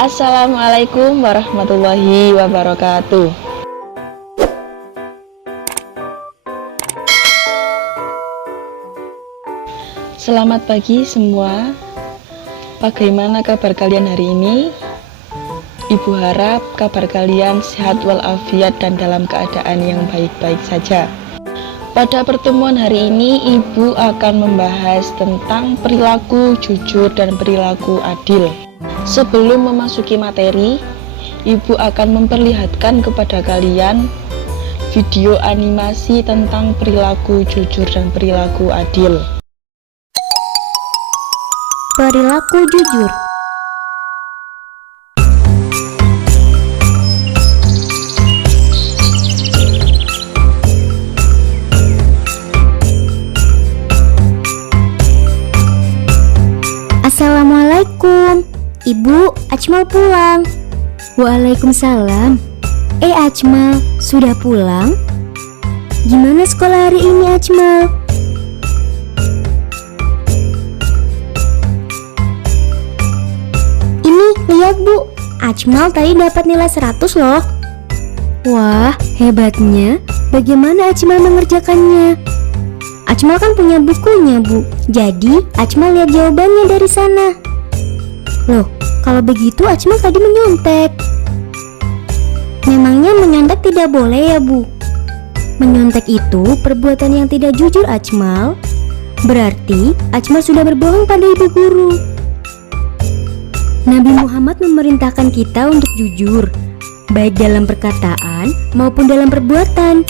Assalamualaikum warahmatullahi wabarakatuh. Selamat pagi semua. Bagaimana kabar kalian hari ini? Ibu harap kabar kalian sehat walafiat dan dalam keadaan yang baik-baik saja. Pada pertemuan hari ini, Ibu akan membahas tentang perilaku jujur dan perilaku adil. Sebelum memasuki materi, Ibu akan memperlihatkan kepada kalian video animasi tentang perilaku jujur dan perilaku adil. Perilaku jujur. Assalamualaikum, Ibu, Ajmal pulang. Waalaikumsalam. Ajmal, sudah pulang? Gimana sekolah hari ini, Ajmal? Ini, lihat Bu, Ajmal tadi dapat nilai 100 loh. Wah, hebatnya. Bagaimana Ajmal mengerjakannya? Ajmal kan punya bukunya Bu, jadi Ajmal lihat jawabannya dari sana. Loh, kalau begitu Ajmal tadi menyontek. Memangnya menyontek tidak boleh ya Bu? Menyontek itu perbuatan yang tidak jujur Ajmal. Berarti Ajmal sudah berbohong pada ibu guru. Nabi Muhammad memerintahkan kita untuk jujur, baik dalam perkataan maupun dalam perbuatan.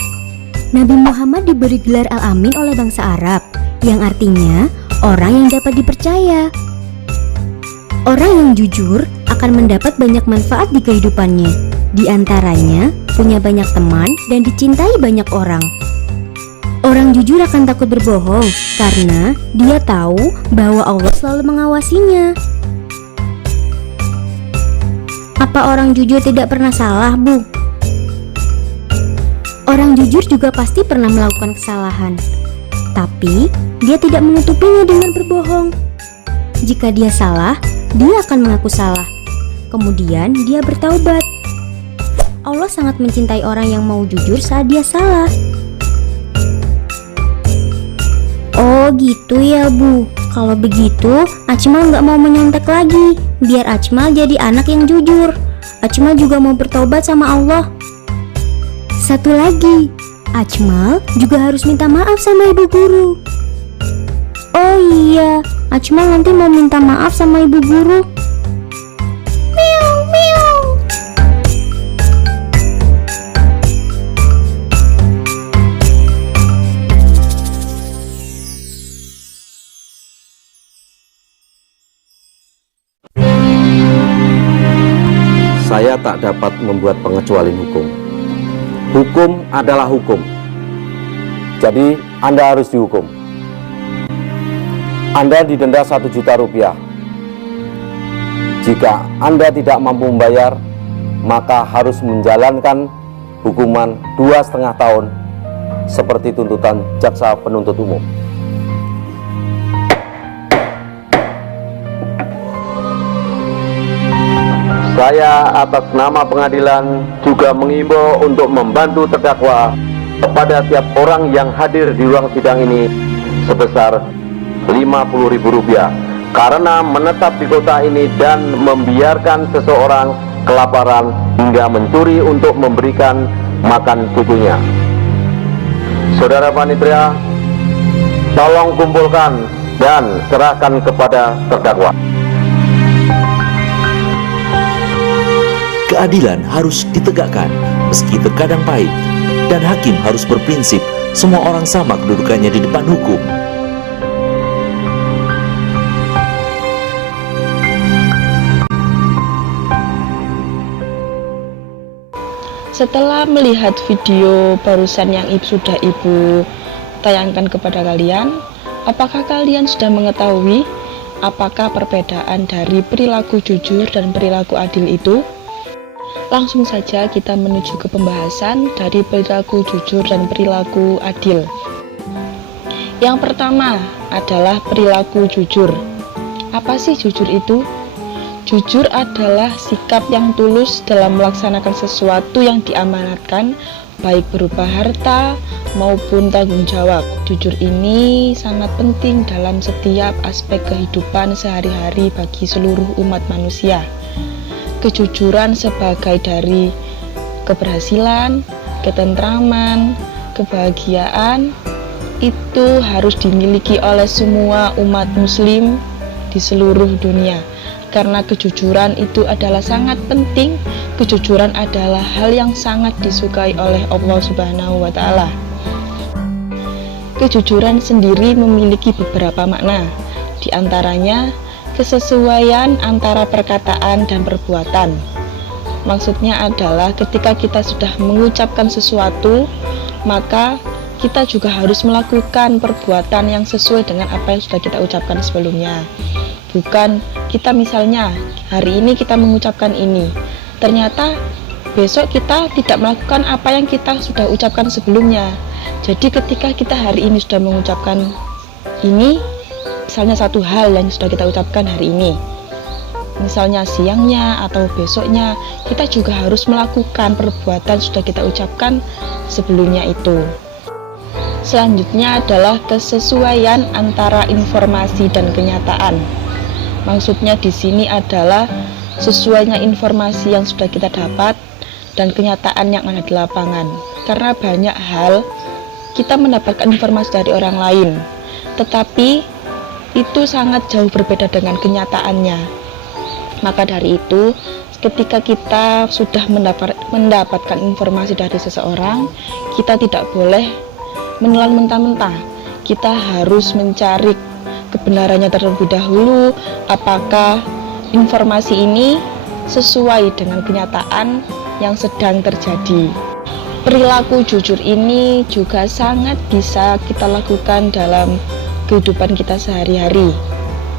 Nabi Muhammad diberi gelar Al-Amin oleh bangsa Arab, yang artinya orang yang dapat dipercaya. Orang yang jujur akan mendapat banyak manfaat di kehidupannya. Di antaranya, punya banyak teman dan dicintai banyak orang. Orang jujur akan takut berbohong karena dia tahu bahwa Allah selalu mengawasinya. Apa orang jujur tidak pernah salah, Bu? Orang jujur juga pasti pernah melakukan kesalahan, tapi dia tidak menutupinya dengan berbohong. Jika dia salah, dia akan mengaku salah. Kemudian dia bertaubat. Allah sangat mencintai orang yang mau jujur saat dia salah. Oh gitu ya Bu. Kalau begitu, Ajmal nggak mau menyontek lagi. Biar Ajmal jadi anak yang jujur. Ajmal juga mau bertaubat sama Allah. Satu lagi, Ajmal juga harus minta maaf sama ibu guru. Oh iya, Ajmal nanti mau minta maaf sama ibu guru. Meow, meow. Saya tak dapat membuat pengecualian hukum. Hukum adalah hukum. Jadi Anda harus dihukum. Anda didenda 1 juta rupiah. Jika Anda tidak mampu membayar, maka harus menjalankan hukuman 2,5 tahun seperti tuntutan jaksa penuntut umum. Saya atas nama pengadilan juga mengimbau untuk membantu terdakwa kepada tiap orang yang hadir di ruang sidang ini sebesar Rp50.000 karena menetap di kota ini dan membiarkan seseorang kelaparan hingga mencuri untuk memberikan makan cucunya. Saudara panitia, tolong kumpulkan dan serahkan kepada terdakwa. Keadilan harus ditegakkan meski terkadang pahit, dan hakim harus berprinsip semua orang sama kedudukannya di depan hukum. Setelah melihat video barusan yang sudah Ibu tayangkan kepada kalian, apakah kalian sudah mengetahui apakah perbedaan dari perilaku jujur dan perilaku adil itu? Langsung saja kita menuju ke pembahasan dari perilaku jujur dan perilaku adil. Yang pertama adalah perilaku jujur. Apa sih jujur itu? Jujur adalah sikap yang tulus dalam melaksanakan sesuatu yang diamanatkan, baik berupa harta maupun tanggung jawab. Jujur ini sangat penting dalam setiap aspek kehidupan sehari-hari bagi seluruh umat manusia. Kejujuran sebagai dari keberhasilan, ketentraman, kebahagiaan itu harus dimiliki oleh semua umat muslim di seluruh dunia. Karena kejujuran itu adalah sangat penting. Kejujuran adalah hal yang sangat disukai oleh Allah Subhanahu wa Ta'ala. Kejujuran sendiri memiliki beberapa makna, di antaranya kesesuaian antara perkataan dan perbuatan. Maksudnya adalah ketika kita sudah mengucapkan sesuatu, maka kita juga harus melakukan perbuatan yang sesuai dengan apa yang sudah kita ucapkan sebelumnya. Bukan kita misalnya hari ini kita mengucapkan ini, ternyata besok kita tidak melakukan apa yang kita sudah ucapkan sebelumnya. Jadi ketika kita hari ini sudah mengucapkan ini, misalnya satu hal yang sudah kita ucapkan hari ini, misalnya siangnya atau besoknya, kita juga harus melakukan perbuatan sudah kita ucapkan sebelumnya itu. Selanjutnya adalah kesesuaian antara informasi dan kenyataan. Maksudnya di sini adalah sesuainya informasi yang sudah kita dapat dan kenyataan yang ada di lapangan. Karena banyak hal kita mendapatkan informasi dari orang lain, tetapi itu sangat jauh berbeda dengan kenyataannya. Maka dari itu, ketika kita sudah mendapatkan informasi dari seseorang, kita tidak boleh menelan mentah-mentah. Kita harus mencari kebenarannya terlebih dahulu, apakah informasi ini sesuai dengan kenyataan yang sedang terjadi. Perilaku jujur ini juga sangat bisa kita lakukan dalam kehidupan kita sehari-hari.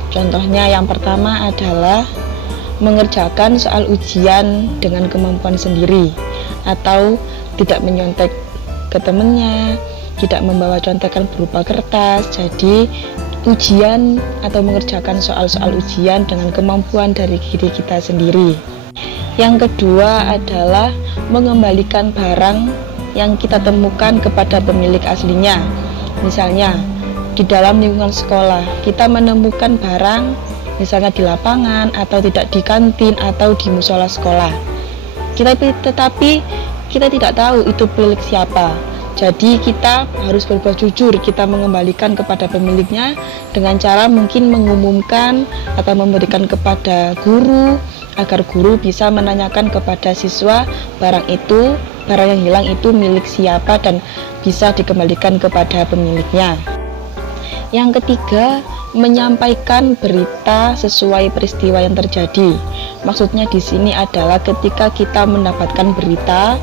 Contohnya yang pertama adalah mengerjakan soal ujian dengan kemampuan sendiri, atau tidak menyontek ke temannya, tidak membawa contekan berupa kertas. Jadi ujian atau mengerjakan soal-soal ujian dengan kemampuan dari diri kita sendiri. Yang kedua adalah mengembalikan barang yang kita temukan kepada pemilik aslinya. Misalnya di dalam lingkungan sekolah kita menemukan barang misalnya di lapangan atau tidak di kantin atau di musola sekolah, tetapi kita tidak tahu itu milik siapa. Jadi kita harus berbuat jujur, kita mengembalikan kepada pemiliknya dengan cara mungkin mengumumkan atau memberikan kepada guru, agar guru bisa menanyakan kepada siswa barang yang hilang itu milik siapa dan bisa dikembalikan kepada pemiliknya. Yang ketiga, menyampaikan berita sesuai peristiwa yang terjadi. Maksudnya di sini adalah ketika kita mendapatkan berita,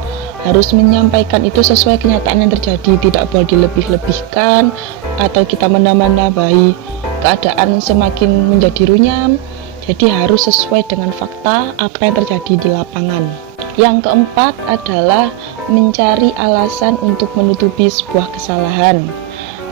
harus menyampaikan itu sesuai kenyataan yang terjadi, tidak boleh dilebih-lebihkan atau kita menambah-nambahi keadaan semakin menjadi runyam. Jadi harus sesuai dengan fakta apa yang terjadi di lapangan. Yang keempat adalah mencari alasan untuk menutupi sebuah kesalahan.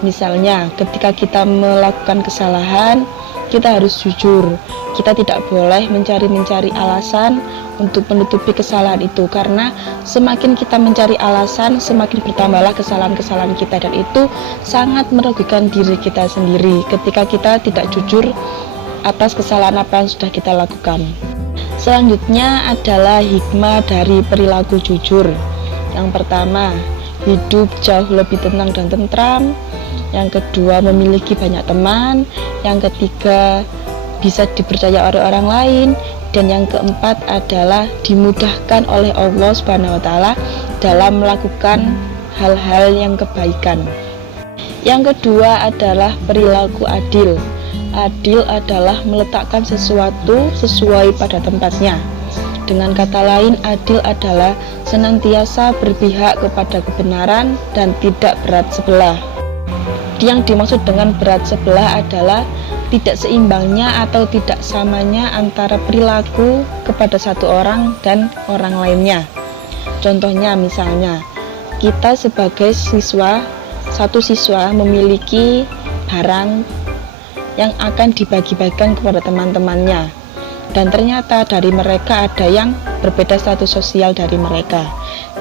Misalnya ketika kita melakukan kesalahan, kita harus jujur. Kita tidak boleh mencari alasan untuk menutupi kesalahan itu, karena semakin kita mencari alasan, semakin bertambahlah kesalahan-kesalahan kita, dan itu sangat merugikan diri kita sendiri ketika kita tidak jujur atas kesalahan apa yang sudah kita lakukan. Selanjutnya adalah hikmah dari perilaku jujur. Yang pertama, hidup jauh lebih tenang dan tentram. Yang kedua, memiliki banyak teman. Yang ketiga, bisa dipercaya oleh orang lain. Dan yang keempat adalah dimudahkan oleh Allah Subhanahu wa Ta'ala dalam melakukan hal-hal yang kebaikan. Yang kedua adalah perilaku adil. Adil adalah meletakkan sesuatu sesuai pada tempatnya. Dengan kata lain, adil adalah senantiasa berpihak kepada kebenaran dan tidak berat sebelah. Yang dimaksud dengan berat sebelah adalah tidak seimbangnya atau tidak samanya antara perilaku kepada satu orang dan orang lainnya. Contohnya misalnya, kita sebagai satu siswa memiliki barang yang akan dibagi-bagikan kepada teman-temannya, dan ternyata dari mereka ada yang berbeda status sosial dari mereka.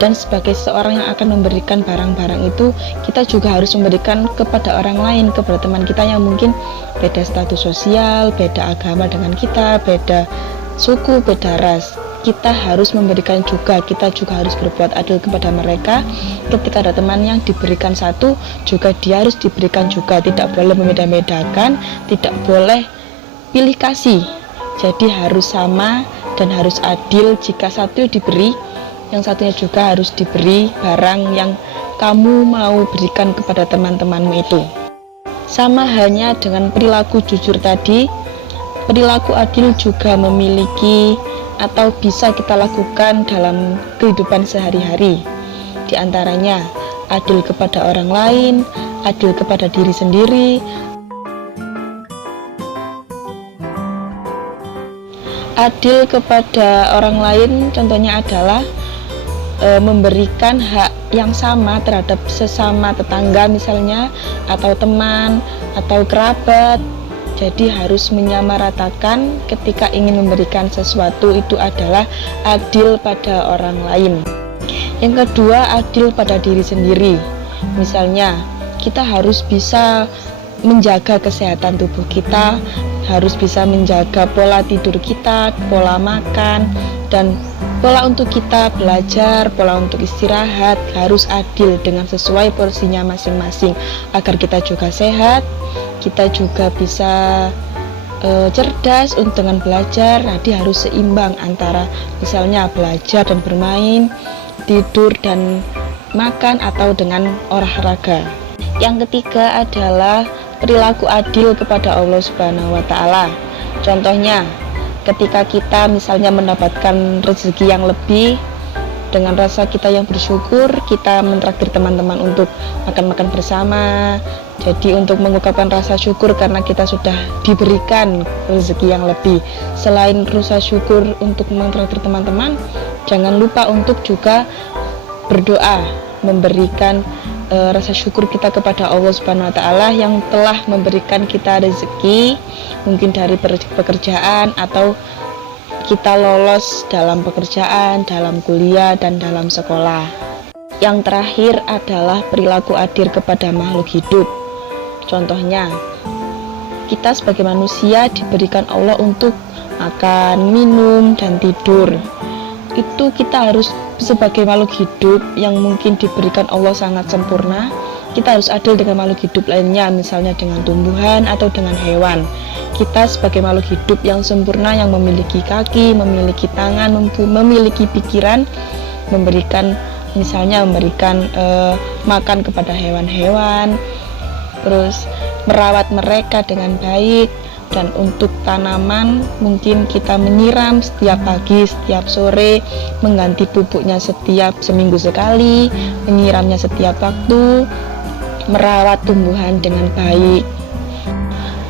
Dan sebagai seorang yang akan memberikan barang-barang itu, kita juga harus memberikan kepada orang lain, kepada teman kita yang mungkin beda status sosial, beda agama dengan kita, beda suku, beda ras. Kita harus memberikan juga, kita juga harus berbuat adil kepada mereka. Ketika ada teman yang diberikan satu, juga dia harus diberikan juga. Tidak boleh membeda-bedakan, tidak boleh pilih kasih. Jadi harus sama dan harus adil. Jika satu diberi, yang satunya juga harus diberi barang yang kamu mau berikan kepada teman-temanmu itu. Sama halnya dengan perilaku jujur tadi, perilaku adil juga memiliki atau bisa kita lakukan dalam kehidupan sehari-hari. Di antaranya, adil kepada orang lain, adil kepada diri sendiri, adil kepada orang lain contohnya adalah memberikan hak yang sama terhadap sesama tetangga misalnya, atau teman, atau kerabat. Jadi harus menyamaratakan ketika ingin memberikan sesuatu, itu adalah adil pada orang lain. Yang kedua, adil pada diri sendiri. Misalnya, kita harus bisa menjaga kesehatan tubuh kita, harus bisa menjaga pola tidur kita, pola makan, dan pola untuk kita belajar, pola untuk istirahat harus adil dengan sesuai porsinya masing-masing, agar kita juga sehat, kita juga bisa cerdas dengan belajar. Jadi harus seimbang antara misalnya belajar dan bermain, tidur dan makan, atau dengan olahraga. Yang ketiga adalah perilaku adil kepada Allah Subhanahu wa Ta'ala. Contohnya, ketika kita misalnya mendapatkan rezeki yang lebih, dengan rasa kita yang bersyukur, kita mentraktir teman-teman untuk makan-makan bersama. Jadi untuk mengungkapkan rasa syukur karena kita sudah diberikan rezeki yang lebih. Selain rasa syukur untuk mentraktir teman-teman, jangan lupa untuk juga berdoa, memberikan rasa syukur kita kepada Allah Subhanahu wa Ta'ala yang telah memberikan kita rezeki, mungkin dari pekerjaan, atau kita lolos dalam pekerjaan, dalam kuliah, dan dalam sekolah. Yang terakhir adalah perilaku adil kepada makhluk hidup. Contohnya, kita sebagai manusia diberikan Allah untuk makan, minum, dan tidur. Itu kita harus sebagai makhluk hidup yang mungkin diberikan Allah sangat sempurna, kita harus adil dengan makhluk hidup lainnya, misalnya dengan tumbuhan atau dengan hewan. Kita sebagai makhluk hidup yang sempurna, yang memiliki kaki, memiliki tangan, memiliki pikiran, memberikan makan kepada hewan-hewan, terus merawat mereka dengan baik. Dan untuk tanaman, mungkin kita menyiram setiap pagi, setiap sore, mengganti pupuknya setiap seminggu sekali, menyiramnya setiap waktu, merawat tumbuhan dengan baik.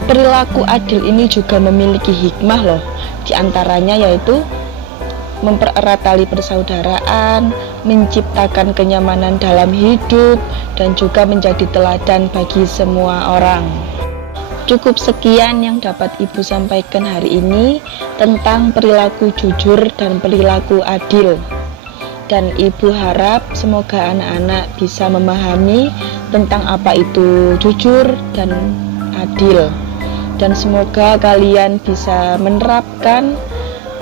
Perilaku adil ini juga memiliki hikmah loh. Di antaranya yaitu mempererat tali persaudaraan, menciptakan kenyamanan dalam hidup, dan juga menjadi teladan bagi semua orang. Cukup sekian yang dapat Ibu sampaikan hari ini tentang perilaku jujur dan perilaku adil. Dan Ibu harap semoga anak-anak bisa memahami tentang apa itu jujur dan adil. Dan semoga kalian bisa menerapkan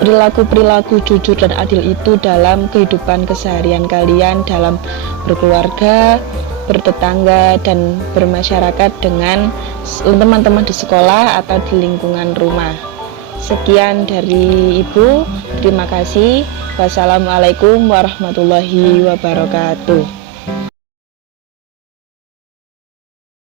perilaku-perilaku jujur dan adil itu dalam kehidupan keseharian kalian, dalam berkeluarga, bertetangga, dan bermasyarakat dengan teman-teman di sekolah atau di lingkungan rumah. Sekian dari Ibu, terima kasih. Wassalamualaikum warahmatullahi wabarakatuh.